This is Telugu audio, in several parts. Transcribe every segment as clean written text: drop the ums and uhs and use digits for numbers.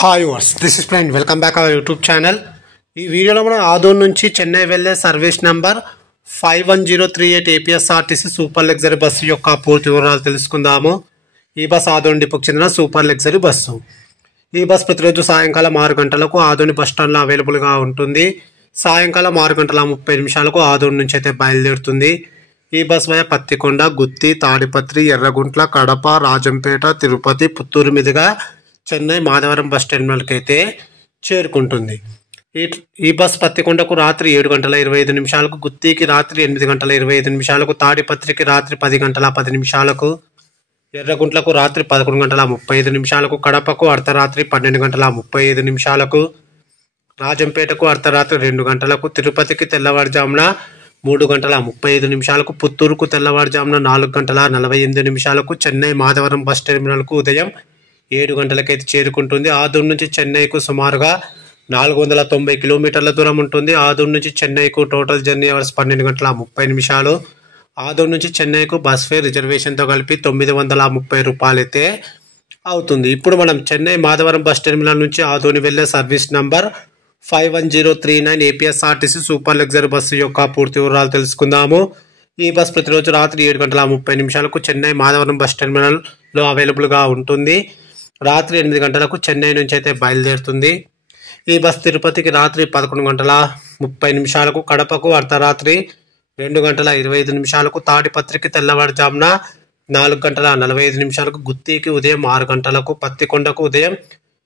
హాయ్ వర్స్, this is friend. Welcome back our YouTube channel. ఈ వీడియోలో మనం ఆదోన్ నుంచి చెన్నై వెళ్ళే service number 51038 APSRTC super luxury bus యొక్క పూర్తి వివరాలు తెలుసుకుందాము. ఈ బస్ ఆదోన్ డిపోకి చెందిన సూపర్ లగ్జరీ బస్సు. ఈ బస్ ప్రతిరోజు సాయంకాలం 6 గంటలకు ఆదోని బస్ స్టాండ్లో అవైలబుల్గా ఉంటుంది. సాయంకాలం 6:30 ఆదోన్ నుంచి అయితే బయలుదేరుతుంది. ఈ బస్ వయ పత్తికొండ, గుత్తి, తాడిపత్రి, ఎర్రగుంట్ల, కడప, రాజంపేట, తిరుపతి, పుత్తూరు మీదుగా చెన్నై మాధవరం బస్ టెర్మినల్కి అయితే చేరుకుంటుంది. ఈ బస్ పత్తికొండకు రాత్రి 7:25, గుత్తికి రాత్రి 8:25, తాడిపత్రికి రాత్రి 10:10, ఎర్రగుంట్లకు రాత్రి 11:35, కడపకు అర్ధరాత్రి 12:35, రాజంపేటకు అర్ధరాత్రి 2 గంటలకు, తిరుపతికి తెల్లవారుజామున 3:35, పుత్తూరుకు తెల్లవారుజామున 4:48, చెన్నై మాధవరం బస్ టెర్మినల్కు ఉదయం 7 గంటలకైతే చేరుకుంటుంది. ఆదోన్ నుంచి చెన్నైకు సుమారుగా 490 కిలోమీటర్ల దూరం ఉంటుంది. ఆదోన్ నుంచి చెన్నైకు టోటల్ జర్నీ అవర్స్ 12:30. ఆదోన్ నుంచి చెన్నైకు బస్ ఫేర్ రిజర్వేషన్తో కలిపి 930 రూపాయలు అయితే అవుతుంది. ఇప్పుడు మనం చెన్నై మాధవరం బస్ టెర్మినల్ నుంచి ఆదోని వెళ్లే service number 51039 APSRTC super luxury bus యొక్క పూర్తి వివరాలు తెలుసుకుందాము. ఈ బస్ ప్రతిరోజు రాత్రి 7:30 చెన్నై మాధవరం బస్ టెర్మినల్లో అవైలబుల్గా ఉంటుంది. రాత్రి 8 గంటలకు చెన్నై నుంచి అయితే బయలుదేరుతుంది. ఈ బస్ తిరుపతికి రాత్రి 11:30, కడపకు అర్ధరాత్రి 2:25, తాడిపత్రికి తెల్లవారుజామున 4:45, గుత్తికి ఉదయం 6 గంటలకు, పత్తికొండకు ఉదయం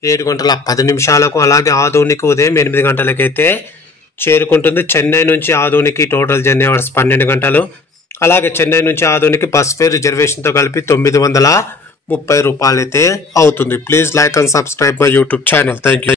7:10, అలాగే ఆదోనికి ఉదయం 8 గంటలకైతే చేరుకుంటుంది. చెన్నై నుంచి ఆదోనికి టోటల్ జర్నీ అవర్స్ 12 గంటలు. అలాగే చెన్నై నుంచి ఆదోనికి బస్ ఫేర్ రిజర్వేషన్తో కలిపి 930 రూపాయలు అయితే అవుతుంది. Please like and subscribe my YouTube channel. Thank you.